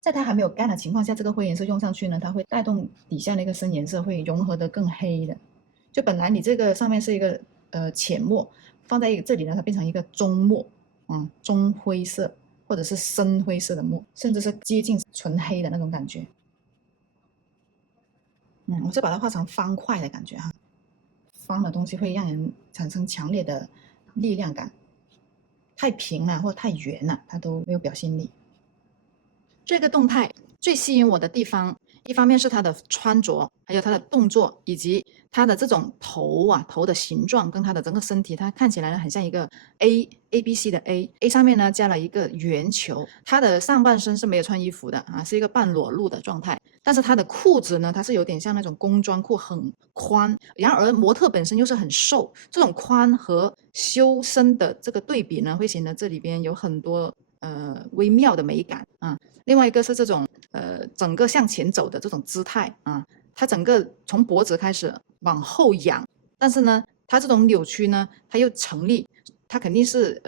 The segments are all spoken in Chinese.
在它还没有干的情况下，这个灰颜色用上去呢，它会带动底下那个深颜色会融合的更黑的。就本来你这个上面是一个浅墨，放在这里呢，它变成一个中墨，中灰色或者是深灰色的墨，甚至是接近纯黑的那种感觉。我是把它画成方块的感觉哈，方的东西会让人产生强烈的力量感，太平了或太圆了，它都没有表现力。这个动态最吸引我的地方，一方面是他的穿着，还有他的动作，以及他的这种头的形状跟他的整个身体，它看起来很像一个 ABC 的 A 上面呢加了一个圆球。他的上半身是没有穿衣服的啊，是一个半裸露的状态。但是他的裤子呢，它是有点像那种工装裤，很宽。然而模特本身又是很瘦，这种宽和修身的这个对比呢，会显得这里边有很多微妙的美感啊。另外一个是这种整个向前走的这种姿态啊，它整个从脖子开始往后仰，但是呢，它这种扭曲呢，它又成立，它肯定是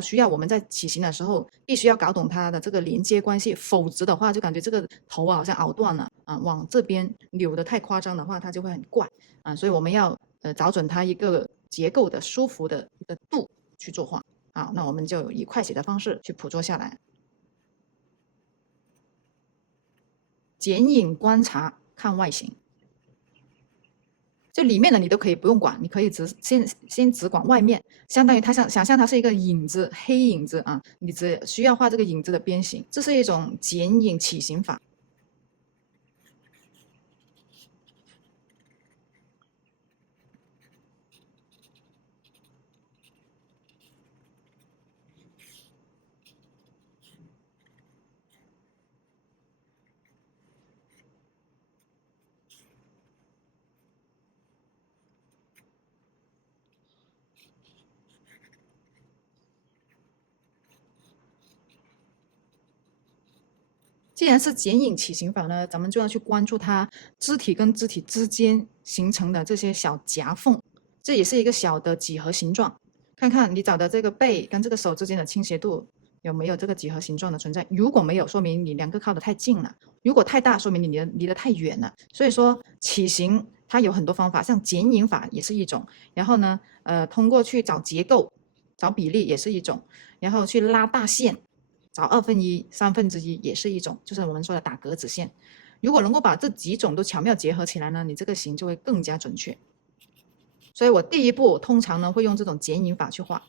需要我们在起行的时候必须要搞懂它的这个连接关系，否则的话就感觉这个头好像拗断了啊，往这边扭的太夸张的话，它就会很怪啊，所以我们要找准它一个结构的舒服的一个度去作画。好，那我们就以快写的方式去捕捉下来。剪影观察看外形，就里面的你都可以不用管，你可以先只管外面，相当于它想象它是一个影子，黑影子啊，你只需要画这个影子的边形，这是一种剪影起形法。既然是剪影起形法呢，咱们就要去关注它肢体跟肢体之间形成的这些小夹缝，这也是一个小的几何形状。看看你找的这个背跟这个手之间的倾斜度有没有这个几何形状的存在。如果没有，说明你两个靠得太近了；如果太大，说明你离得太远了。所以说起形它有很多方法，像剪影法也是一种。然后呢，通过去找结构、找比例也是一种，然后去拉大线。找1/2、1/3也是一种，就是我们说的打格子线。如果能够把这几种都巧妙结合起来呢，你这个形就会更加准确。所以我第一步通常呢会用这种剪影法去画，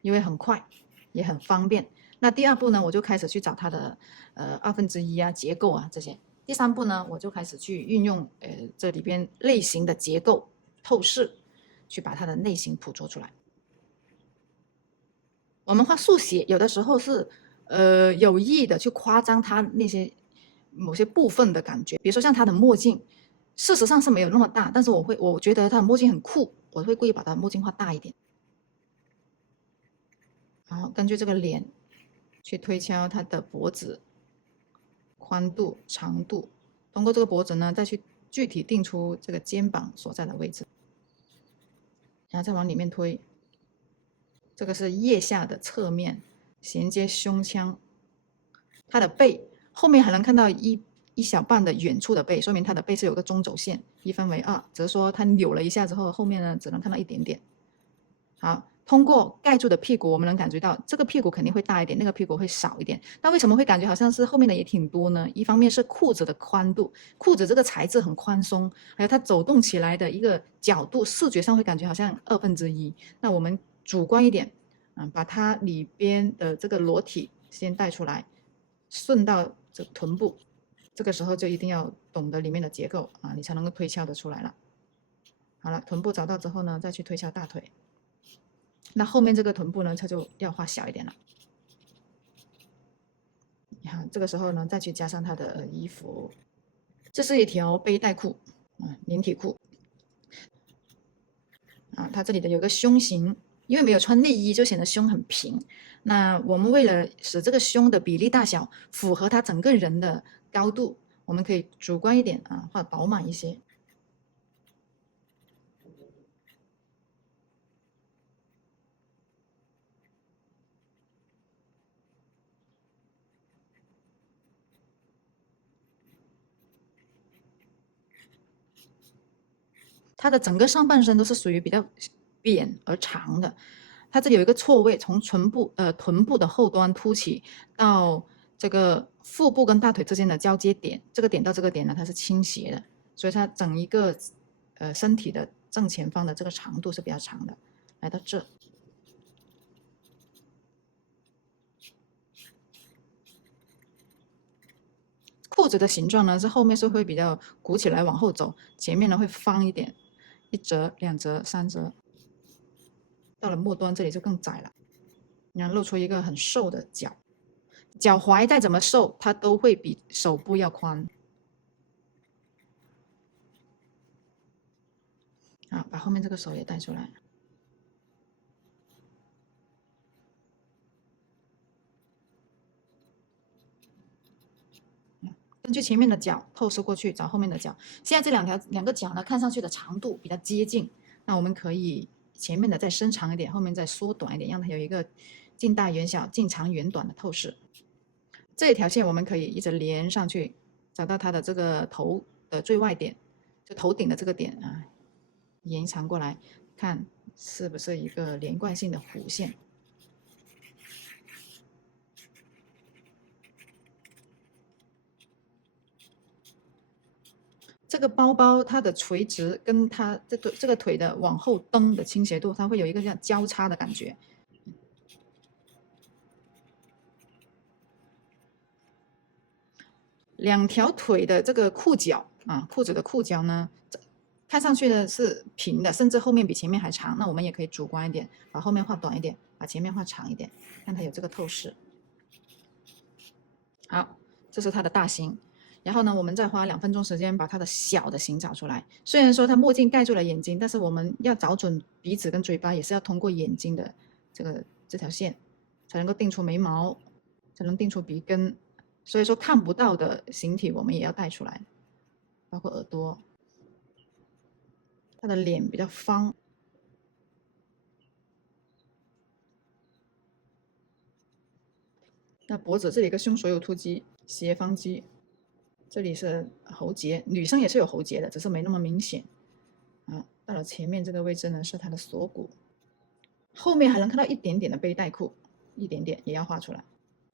因为很快也很方便。那第二步呢，我就开始去找它的1/2啊、结构啊这些。第三步呢，我就开始去运用这里边类型的结构透视，去把它的内形捕捉出来。我们画速写有的时候是有意的去夸张它那些某些部分的感觉，比如说像他的墨镜，事实上是没有那么大，但是我觉得他的墨镜很酷，我会故意把他的墨镜画大一点，然后根据这个脸去推敲他的脖子宽度、长度，通过这个脖子呢再去具体定出这个肩膀所在的位置，然后再往里面推，这个是腋下的侧面衔接胸腔，它的背后面还能看到一小半的远处的背，说明它的背是有个中轴线，一分为二，只是说它扭了一下之后，后面呢只能看到一点点。好，通过盖住的屁股，我们能感觉到这个屁股肯定会大一点，那个屁股会少一点。那为什么会感觉好像是后面的也挺多呢？一方面是裤子的宽度，裤子这个材质很宽松，还有它走动起来的一个角度，视觉上会感觉好像1/2。那我们主观一点，把它里边的这个裸体先带出来，顺到这臀部，这个时候就一定要懂得里面的结构啊，你才能够推敲得出来了。好了，臀部找到之后呢，再去推敲大腿。那后面这个臀部呢，它就要画小一点了。你看，这个时候呢，再去加上它的衣服，这是一条背带裤连体裤啊，它这里的有个胸型，因为没有穿内衣，就显得胸很平。那我们为了使这个胸的比例大小符合他整个人的高度，我们可以主观一点啊，画饱满一些。它的整个上半身都是属于比较扁而长的。它这里有一个错位，从臀部的后端凸起到这个腹部跟大腿之间的交接点，这个点到这个点呢，它是倾斜的，所以它整一个身体的正前方的这个长度是比较长的，来到这。裤子的形状呢，是后面是会比较鼓起来往后走，前面呢会方一点，一折、两折、三折，到了末端这里就更窄了，你看露出一个很瘦的脚，脚踝再怎么瘦，它都会比手部要宽。啊，把后面这个手也带出来。根据前面的脚透视过去，找后面的脚。现在这两个脚呢，看上去的长度比较接近，那我们可以前面的再伸长一点，后面再缩短一点，让它有一个近大远小、近长远短的透视。这一条线我们可以一直连上去，找到它的这个头的最外点，就头顶的这个点啊，延长过来，看是不是一个连贯性的弧线。这个包包它的垂直跟它这个腿的往后蹬的倾斜度，它会有一个这样交叉的感觉。两条腿的这个裤脚啊，裤子的裤脚呢，看上去的是平的，甚至后面比前面还长。那我们也可以主观一点，把后面画短一点，把前面画长一点，让它有这个透视。好，这是它的大形。然后呢，我们再花2分钟时间把它的小的形找出来。虽然说它墨镜盖住了眼睛，但是我们要找准鼻子跟嘴巴，也是要通过眼睛的这条线，才能够定出眉毛，才能定出鼻根。所以说看不到的形体我们也要带出来，包括耳朵，它的脸比较方。那脖子这里有个胸锁有突肌、斜方肌。这里是喉结，女生也是有喉结的，只是没那么明显。啊，到了前面这个位置呢，是它的锁骨，后面还能看到一点点的背带裤，一点点也要画出来。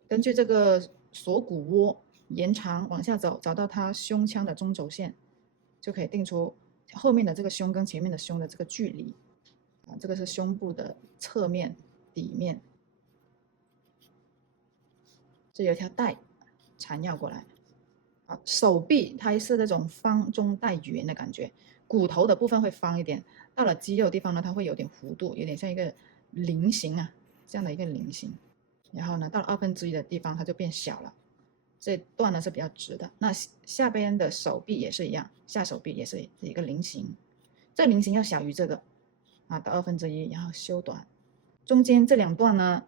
根据这个锁骨窝延长往下走，找到它胸腔的中轴线，就可以定出后面的这个胸跟前面的胸的这个距离。啊，这个是胸部的侧面、底面，这有一条带缠绕过来。啊，手臂它是那种方中带圆的感觉，骨头的部分会方一点，到了肌肉地方呢，它会有点弧度，有点像一个菱形啊，这样的一个菱形。然后呢，到了1/2的地方，它就变小了。这段呢是比较直的。那下边的手臂也是一样，下手臂也是一个菱形，这菱形要小于这个啊，到1/2，然后修短。中间这2段呢，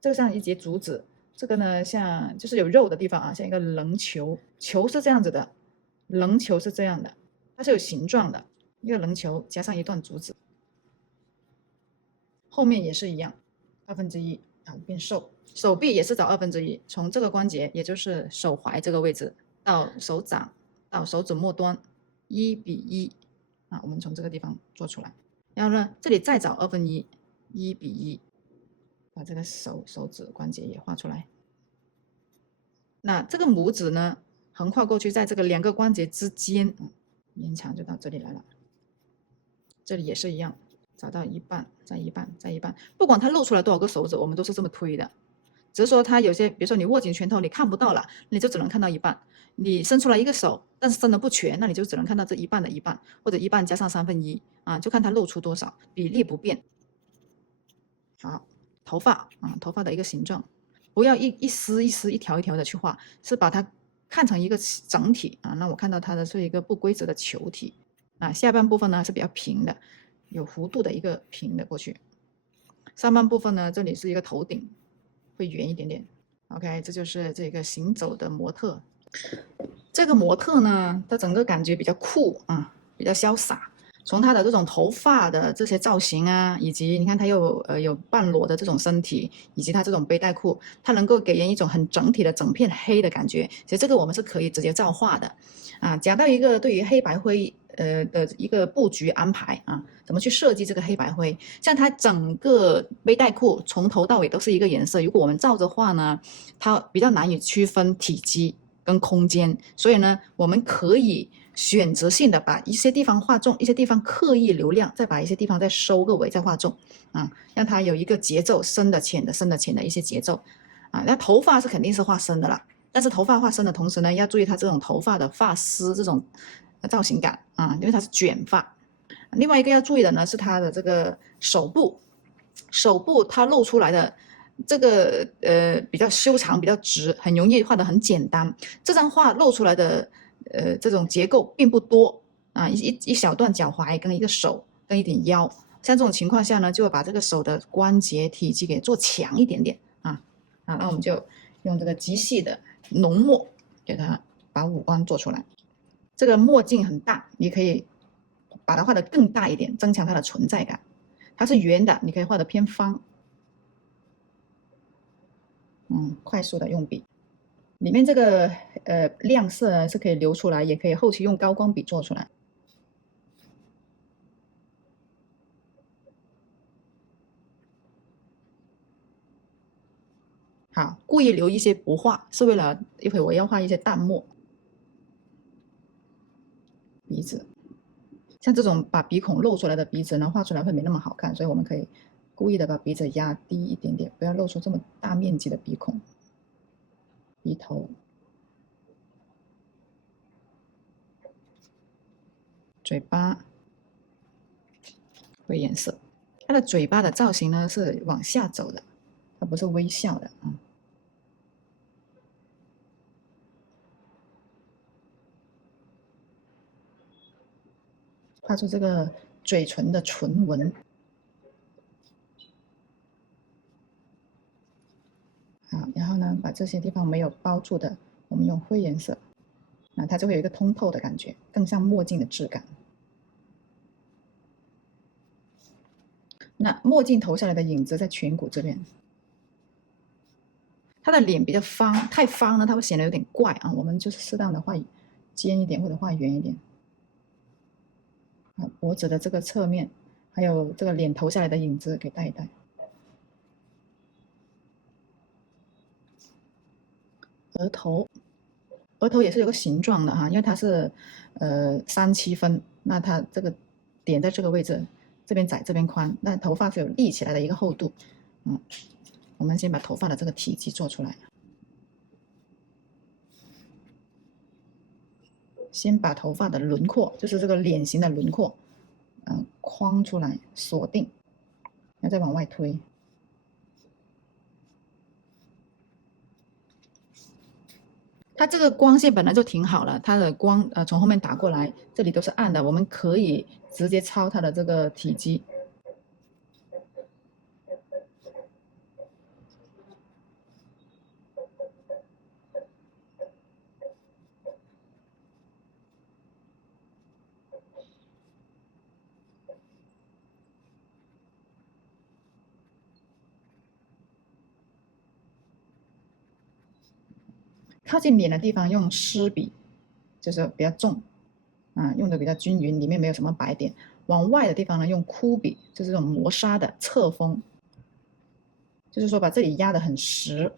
这个像一节竹子。这个呢，像就是有肉的地方啊，像一个棱球，球是这样子的，棱球是这样的，它是有形状的，一个棱球加上一段竹子，后面也是一样，1/2啊变瘦，手臂也是找1/2，从这个关节，也就是手踝这个位置到手掌到手指末端1:1啊，我们从这个地方做出来，然后呢，这里再找1/1，1:1。把这个手指关节也画出来。那这个拇指呢，横跨过去，在这个2个关节之间，延长就到这里来了。这里也是一样，找到一半，再一半，再一半。不管它露出来多少个手指，我们都是这么推的。只是说它有些，比如说你握紧拳头，你看不到了，你就只能看到一半。你伸出来一个手，但是伸的不全，那你就只能看到这一半的一半，或者一半加上1/3啊，就看它露出多少，比例不变。好。头发啊，头发的一个形状，不要一丝一丝、一条一条的去画，是把它看成一个整体啊。那我看到它的是一个不规则的球体啊。下半部分呢是比较平的，有弧度的一个平的过去。上半部分呢，这里是一个头顶，会圆一点点。OK， 这就是这个行走的模特。这个模特呢，它整个感觉比较酷啊，比较潇洒。从他的这种头发的这些造型啊，以及你看他又有半裸的这种身体，以及他这种背带裤，它能够给人一种很整体的整片黑的感觉。其实这个我们是可以直接照画的啊。讲到一个对于黑白灰的一个布局安排啊，怎么去设计这个黑白灰。像它整个背带裤从头到尾都是一个颜色，如果我们照着画呢，它比较难以区分体积跟空间，所以呢，我们可以选择性的把一些地方画重，一些地方刻意留亮，再把一些地方再收个尾，再画重啊，让它有一个节奏，深的浅的深的浅的一些节奏啊。那头发是肯定是画深的啦。但是头发画深的同时呢，要注意它这种头发的发丝这种造型感啊，因为它是卷发。另外一个要注意的呢是它的这个手部，手部它露出来的这个比较修长、比较直，很容易画得很简单。这张画露出来的这种结构并不多啊，一小段脚踝跟一个手跟一点腰，像这种情况下呢，就会把这个手的关节体积给做强一点点啊。那我们就用这个极细的浓墨给它把五官做出来。这个墨镜很大，你可以把它画得更大一点，增强它的存在感。它是圆的，你可以画得偏方。快速的用笔，里面这个亮色呢是可以留出来，也可以后期用高光笔做出来。好，故意留一些不画，是为了一会我要画一些淡墨。鼻子，像这种把鼻孔露出来的鼻子呢，画出来会没那么好看，所以我们可以故意的把鼻子压低一点点，不要露出这么大面积的鼻孔。鼻头，嘴巴，灰颜色。它的嘴巴的造型呢是往下走的，它不是微笑的啊。画出这个嘴唇的唇纹。好，然后呢，把这些地方没有包住的，我们用灰颜色，它就会有一个通透的感觉，更像墨镜的质感。那墨镜投下来的影子在颧骨这边，他的脸比较方，太方呢，它会显得有点怪啊。我们就是适当的画尖一点或者画圆一点。脖子的这个侧面，还有这个脸投下来的影子给带一带。额头，额头也是有个形状的哈，因为它是3/7分，那它这个点在这个位置，这边窄这边宽，那头发是有立起来的一个厚度。我们先把头发的这个体积做出来，先把头发的轮廓，就是这个脸型的轮廓，框出来，锁定，然后再往外推。它这个光线本来就挺好了，它的光从后面打过来，这里都是暗的，我们可以直接抄它的这个体积。靠近脸的地方用湿笔，就是比较重，用的比较均匀，里面没有什么白点。往外的地方呢，用枯笔，就是这种磨砂的侧锋，就是说把这里压得很实、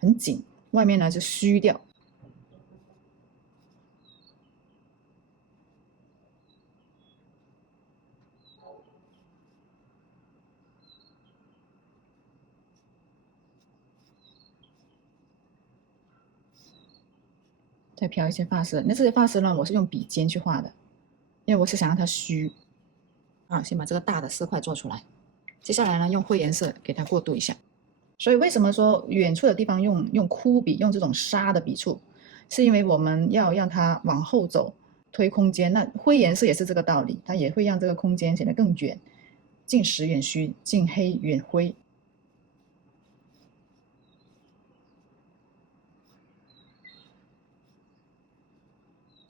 很紧，外面呢就虚掉。再漂一些发丝，那这些发丝呢，我是用笔尖去画的，因为我是想让它虚。先把这个大的色块做出来，接下来呢，用灰颜色给它过渡一下。所以为什么说远处的地方用枯笔，用这种沙的笔触，是因为我们要让它往后走，推空间。那灰颜色也是这个道理，它也会让这个空间显得更远，近实远虚，近黑远灰。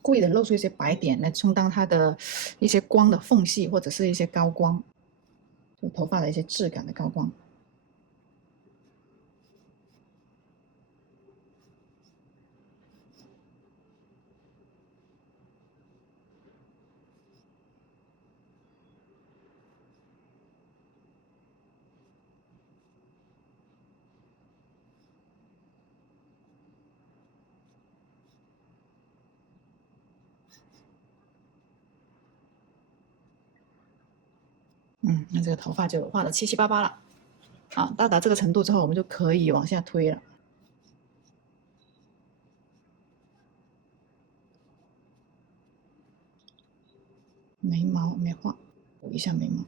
故意的露出一些白点来充当它的一些光的缝隙，或者是一些高光，就头发的一些质感的高光。那这个头发就画的七七八八了。到达这个程度之后，我们就可以往下推了。眉毛没画，补一下眉毛。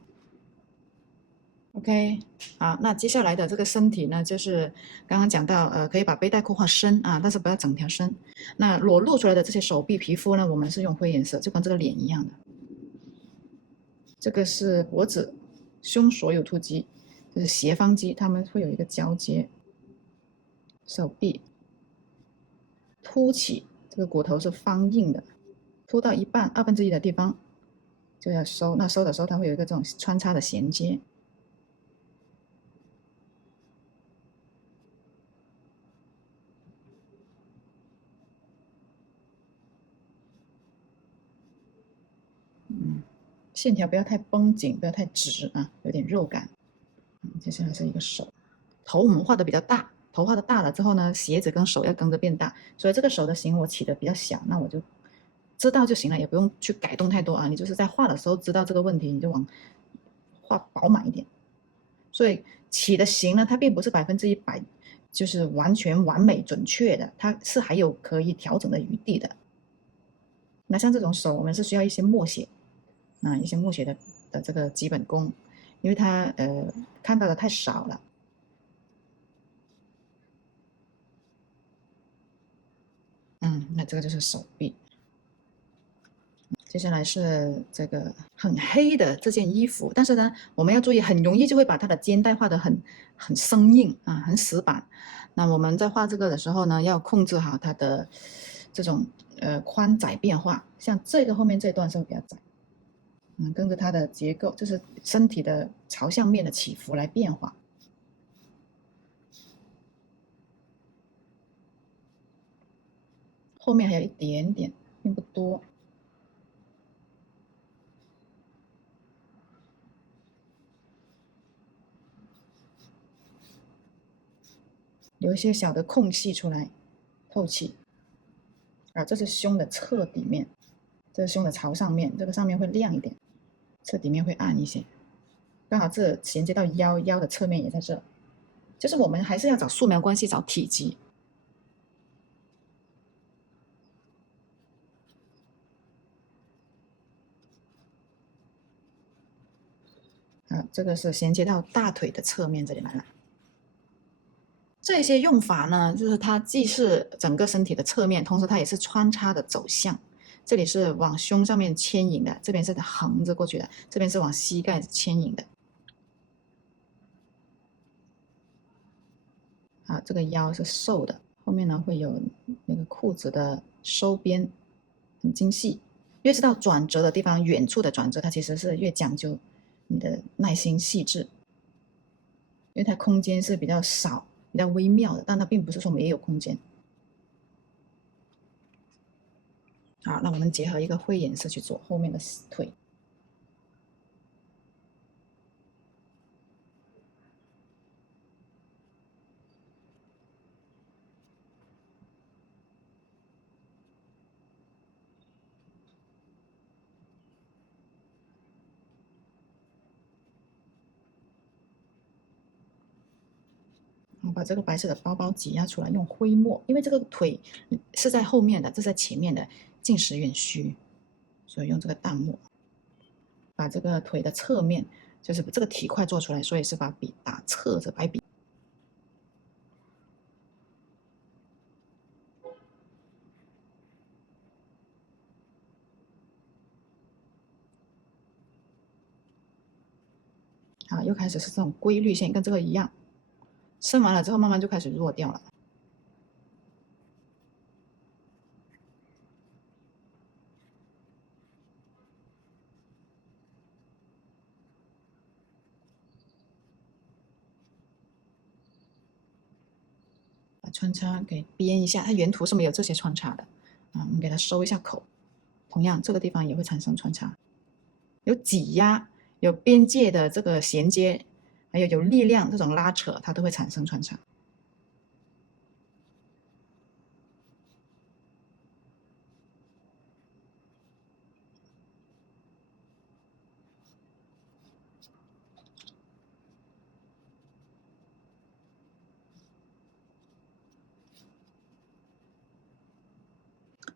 OK， 好，那接下来的这个身体呢，就是刚刚讲到，可以把背带裤画深但是不要整条身。那裸露出来的这些手臂皮肤呢，我们是用灰颜色，就跟这个脸一样的。这个是脖子、胸锁有突肌，就是斜方肌，它们会有一个交接。手臂凸起，这个骨头是方硬的，凸到一半1/2的地方就要收。那收的时候，它会有一个这种穿插的衔接。线条不要太绷紧，不要太直有点肉感。接下来是一个手，头我们画的比较大，头画的大了之后呢，鞋子跟手要跟着变大，所以这个手的形我起的比较小，那我就知道就行了，也不用去改动太多你就是在画的时候知道这个问题，你就往画饱满一点。所以起的形呢，它并不是100%就是完全完美准确的，它是还有可以调整的余地的。那像这种手，我们是需要一些默写一些默写的这个基本功，因为它看到的太少了。那这个就是手臂。接下来是这个很黑的这件衣服，但是呢，我们要注意，很容易就会把它的肩带画得很生硬很死板。那我们在画这个的时候呢，要控制好它的这种宽窄变化。像这个后面这段是会比较窄，跟着它的结构，就是身体的朝向面的起伏来变化。后面还有一点点，并不多。留一些小的空隙出来，透气。这是胸的侧底面，这是胸的朝上面，这个上面会亮一点，侧底面会暗一些。刚好这衔接到腰，腰的侧面也在这，就是我们还是要找素描关系，找体积。这个是衔接到大腿的侧面这里来了。这些用法呢，就是它既是整个身体的侧面，同时它也是穿插的走向。这里是往胸上面牵引的，这边是横着过去的，这边是往膝盖牵引的。这个腰是瘦的，后面呢会有那个裤子的收边，很精细。越知道转折的地方，远处的转折，它其实是越讲究你的耐心细致，因为它空间是比较少、比较微妙的，但它并不是说没有空间。好，那我们结合一个灰颜色去做后面的腿。把这个白色的包包挤压出来，用灰墨，因为这个腿是在后面的，这是在前面的，近实远虚，所以用这个淡墨把这个腿的侧面，就是这个体块做出来，所以是把笔打侧着白笔。又开始是这种规律线，跟这个一样，伸完了之后慢慢就开始弱掉了。把穿插给编一下，它原图是没有这些穿插的我们给它收一下口。同样，这个地方也会产生穿插，有挤压、有边界的这个衔接，还有力量这种拉扯，它都会产生穿插。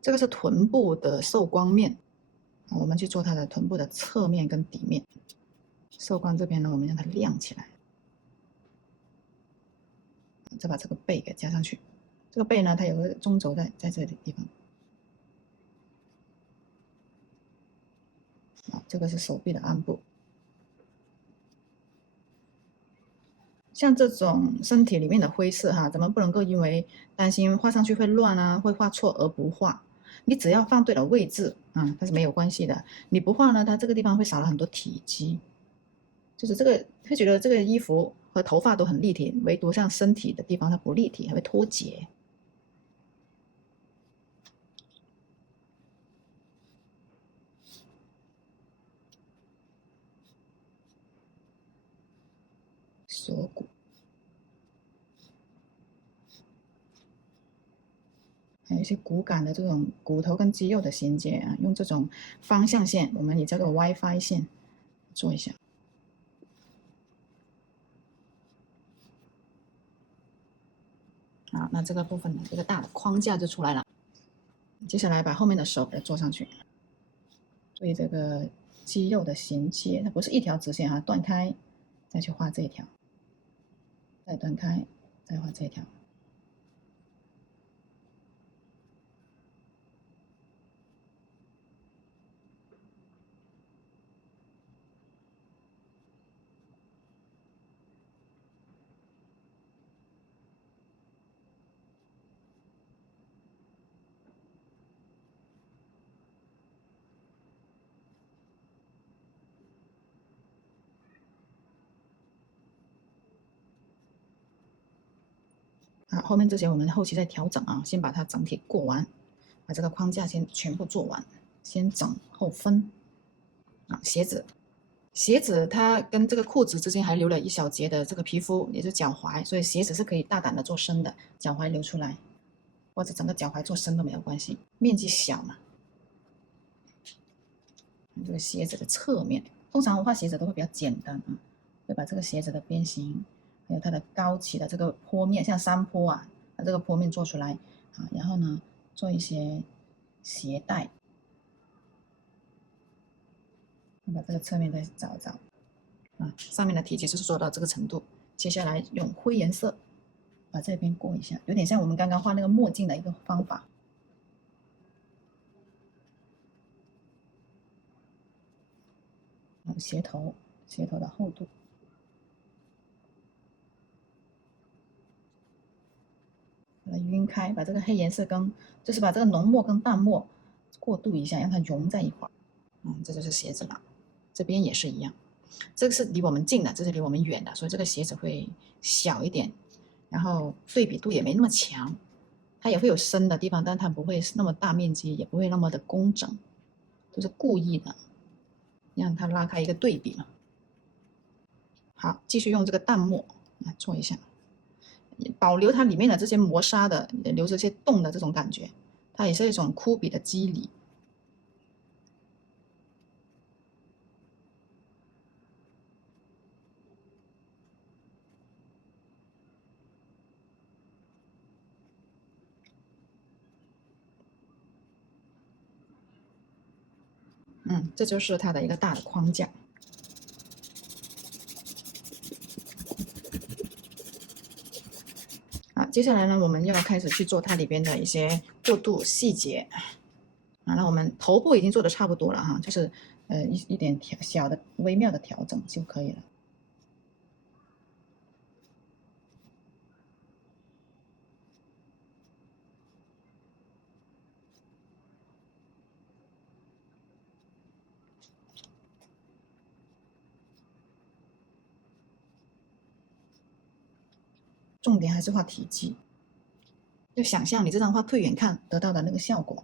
这个是臀部的受光面，我们去做它的臀部的侧面跟底面。受光这边呢，我们让它亮起来，再把这个背给加上去。这个背呢，它有个中轴在这里地方。这个是手臂的暗部。像这种身体里面的灰色哈，咱们不能够因为担心画上去会乱啊，会画错而不画。你只要放对了位置啊，它是没有关系的。你不画呢，它这个地方会少了很多体积，就是这个会觉得这个衣服和头发都很立体，唯独像身体的地方它不立体，还会脱节。锁骨。还有一些骨感的这种骨头跟肌肉的衔接啊，用这种方向线，我们也叫做 WiFi 线，做一下。好，那这个部分呢，这个大的框架就出来了。接下来把后面的手给它做上去，注意这个肌肉的衔接，它不是一条直线啊，断开，再去画这一条，再断开，再画这一条。啊，后面这些我们后期再调整啊，先把它整体过完，把这个框架先全部做完，先整后分。啊，鞋子它跟这个裤子之间还留了一小节的这个皮肤，也就是脚踝，所以鞋子是可以大胆的做深的，脚踝留出来，或者整个脚踝做深都没有关系，面积小嘛。这个鞋子的侧面，通常我画鞋子都会比较简单啊，会把这个鞋子的边形，还有它的高起的这个坡面，像山坡啊，把这个坡面做出来啊，然后呢，做一些鞋带，把这个侧面再找一找啊，上面的体积就是做到这个程度，接下来用灰颜色把这边过一下，有点像我们刚刚画那个墨镜的一个方法。鞋头的厚度，把它晕开，把这个黑颜色跟就是把这个浓墨跟淡墨过渡一下，让它融在一块儿。这就是鞋子了，这边也是一样。这个是离我们近的，这是离我们远的，所以这个鞋子会小一点，然后对比度也没那么强。它也会有深的地方，但它不会那么大面积，也不会那么的工整，都是故意的，让它拉开一个对比嘛。好，继续用这个淡墨来做一下，保留它里面的这些磨砂的，留这些洞的这种感觉，它也是一种枯笔的肌理。这就是它的一个大的框架。接下来呢，我们要开始去做它里边的一些过渡细节。那我们头部已经做的差不多了哈，就是一点小的微妙的调整就可以了。重点还是画体积，就想象你这张画退远看得到的那个效果，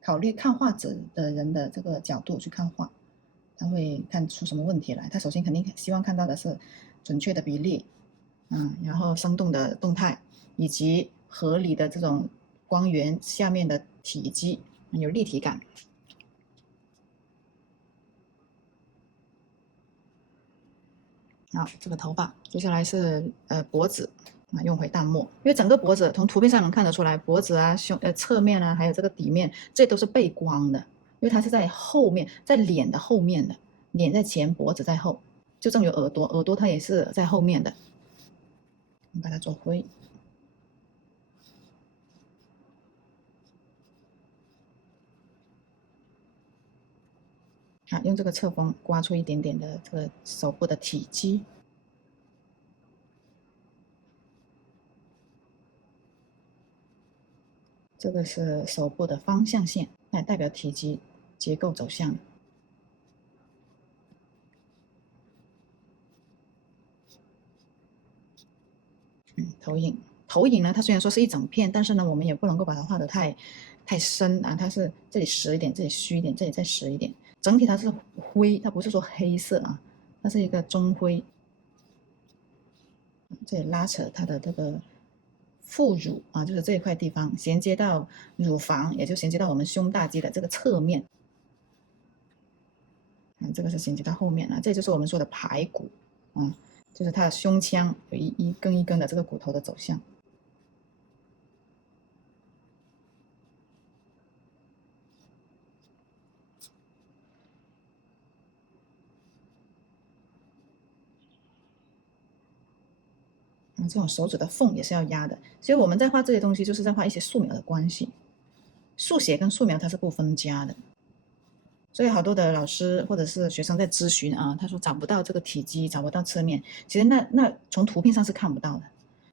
考虑看画者的人的这个角度去看画，他会看出什么问题来。他首先肯定希望看到的是准确的比例，然后生动的动态，以及合理的这种光源下面的体积，有立体感。好，这个头发，接下来是脖子用回淡墨，因为整个脖子从图片上能看得出来，脖子啊、侧面啊，还有这个底面，这都是背光的，因为它是在后面，在脸的后面的，脸在前，脖子在后，就正如耳朵，耳朵它也是在后面的。我们把它做灰。用这个侧锋刮出一点点的这个手部的体积。这个是手部的方向线，那代表体积结构走向。投影呢，它虽然说是一整片，但是呢，我们也不能够把它画得太深啊，它是这里实一点，这里虚一点，这里再实一点，整体它是灰，它不是说黑色啊，它是一个中灰。这里拉扯它的这个副乳啊，就是这一块地方衔接到乳房，也就衔接到我们胸大肌的这个侧面。这个是衔接到后面了，这就是我们说的排骨，就是它的胸腔有一根一根的这个骨头的走向。这种手指的缝也是要压的，所以我们在画这些东西，就是在画一些素描的关系。速写跟素描它是不分家的，所以好多的老师或者是学生在咨询啊，他说找不到这个体积，找不到侧面，其实那从图片上是看不到的，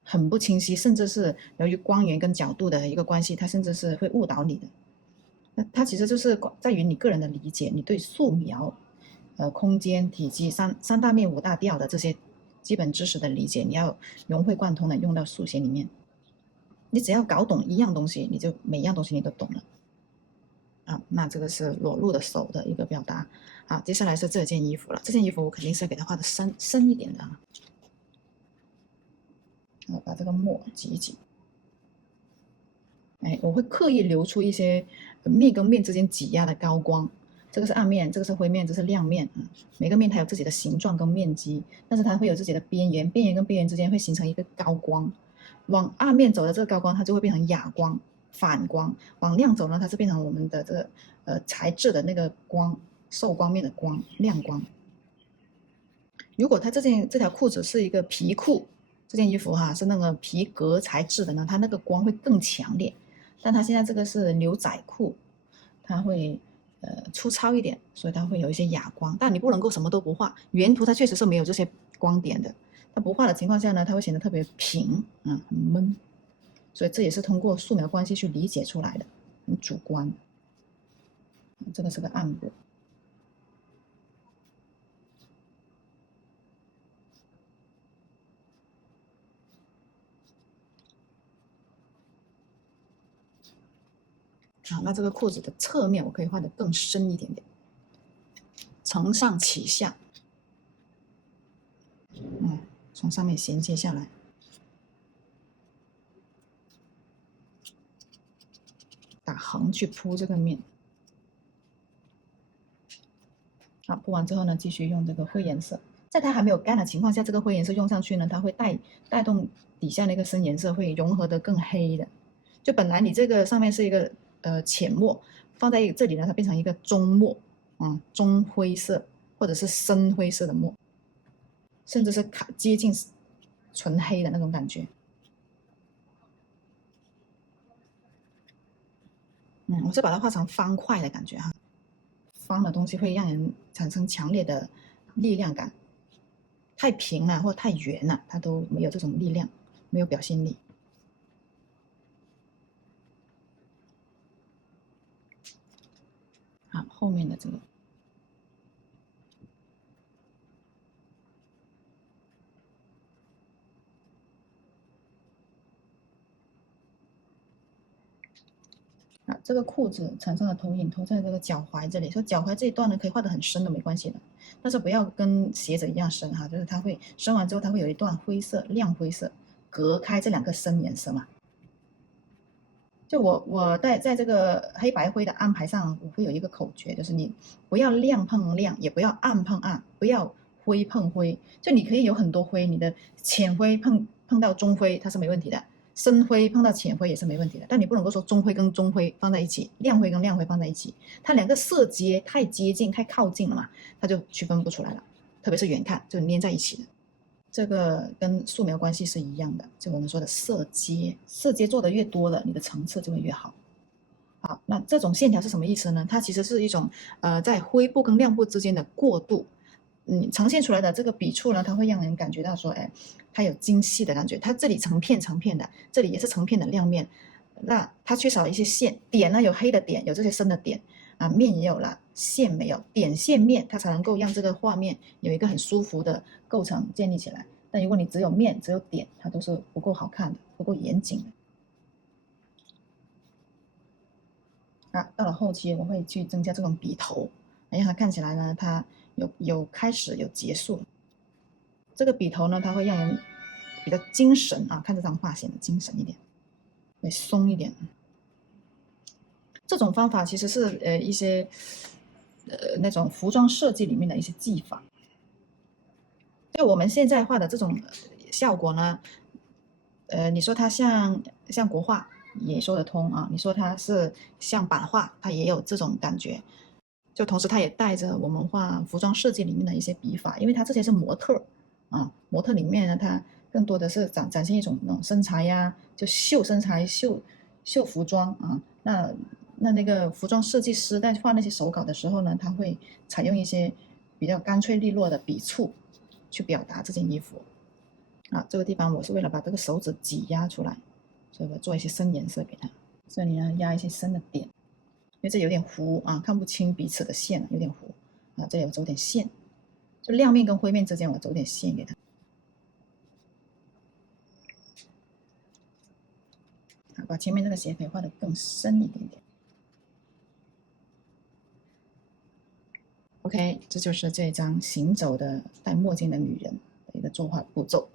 很不清晰，甚至是由于光源跟角度的一个关系，它甚至是会误导你的。那它其实就是在于你个人的理解，你对素描、空间、体积、三大面五大调的这些基本知识的理解，你要融会贯通的用到速写里面。你只要搞懂一样东西，你就每样东西你都懂了。那这个是裸露的手的一个表达。好，接下来是这件衣服了。这件衣服我肯定是给它画的深一点的啊。我把这个墨挤一挤。我会刻意留出一些面跟面之间挤压的高光。这个是暗面，这个是灰面，这是亮面。每个面它有自己的形状跟面积，但是它会有自己的边缘，边缘跟边缘之间会形成一个高光。往暗面走的这个高光，它就会变成哑光、反光；往亮走呢，它是变成我们的这个材质的那个光，受光面的光，亮光。如果它这条裤子是一个皮裤，这件衣服是那个皮革材质的呢，它那个光会更强烈。但它现在这个是牛仔裤，它会粗糙一点，所以它会有一些哑光。但你不能够什么都不画，原图它确实是没有这些光点的。它不画的情况下呢，它会显得特别平，很闷。所以这也是通过素描关系去理解出来的，很主观。这个是个暗部。那这个裤子的侧面我可以画得更深一点点，承上启下，从上面衔接下来，打横去铺这个面。铺完之后呢，继续用这个灰颜色，在它还没有干的情况下，这个灰颜色用上去呢，它会带动底下那个深颜色，会融合得更黑的。就本来你这个上面是一个浅墨，放在这里呢，它变成一个中墨，中灰色或者是深灰色的墨，甚至是接近纯黑的那种感觉。我是把它画成方块的感觉方的东西会让人产生强烈的力量感，太平了或太圆了，它都没有这种力量，没有表现力。好，后面的这个。这个裤子产生的投影投在这个脚踝这里，所以脚踝这一段呢可以画得很深都没关系的，但是不要跟鞋子一样深就是它会深完之后它会有一段灰色亮灰色隔开这两个深颜色嘛。就我在这个黑白灰的安排上，我会有一个口诀，就是你不要亮碰亮，也不要暗碰暗，不要灰碰灰，就你可以有很多灰，你的浅灰碰到中灰它是没问题的，深灰碰到浅灰也是没问题的，但你不能够说中灰跟中灰放在一起，亮灰跟亮灰放在一起，它两个色阶太接近太靠近了嘛，它就区分不出来了，特别是远看就粘在一起的。这个跟素描关系是一样的，就我们说的色阶，色阶做的越多了，你的层次就会越好。好，那这种线条是什么意思呢？它其实是一种在灰布跟亮布之间的过渡。呈现出来的这个笔触呢，它会让人感觉到说，哎，它有精细的感觉。它这里成片成片的，这里也是成片的亮面，那它缺少一些线点呢，有黑的点，有这些深的点啊，面也有了，线没有，点线面它才能够让这个画面有一个很舒服的构成建立起来。但如果你只有面只有点，它都是不够好看的，不够严谨的。啊，到了后期我会去增加这种笔头，让它看起来呢，它有开始有结束。这个笔头呢，它会让人比较精神啊，看这张画显得精神一点，会松一点。这种方法其实是一些那种服装设计里面的一些技法。就我们现在画的这种效果呢，你说它像国画也说得通啊，你说它是像版画，它也有这种感觉。就同时它也带着我们画服装设计里面的一些笔法，因为它这些是模特啊，模特里面呢，它更多的是展现一种那种身材呀，就秀身材、秀服装啊。那个服装设计师在画那些手稿的时候呢，他会采用一些比较干脆利落的笔触去表达这件衣服。啊，这个地方我是为了把这个手指挤压出来，所以我做一些深颜色给它。这里呢压一些深的点，因为这有点糊啊，看不清彼此的线，有点糊啊。这里我走点线，就亮面跟灰面之间我走点线给它。啊，把前面这个斜可以画得更深一点点。OK，这就是这张行走的戴墨镜的女人的一个作画步骤。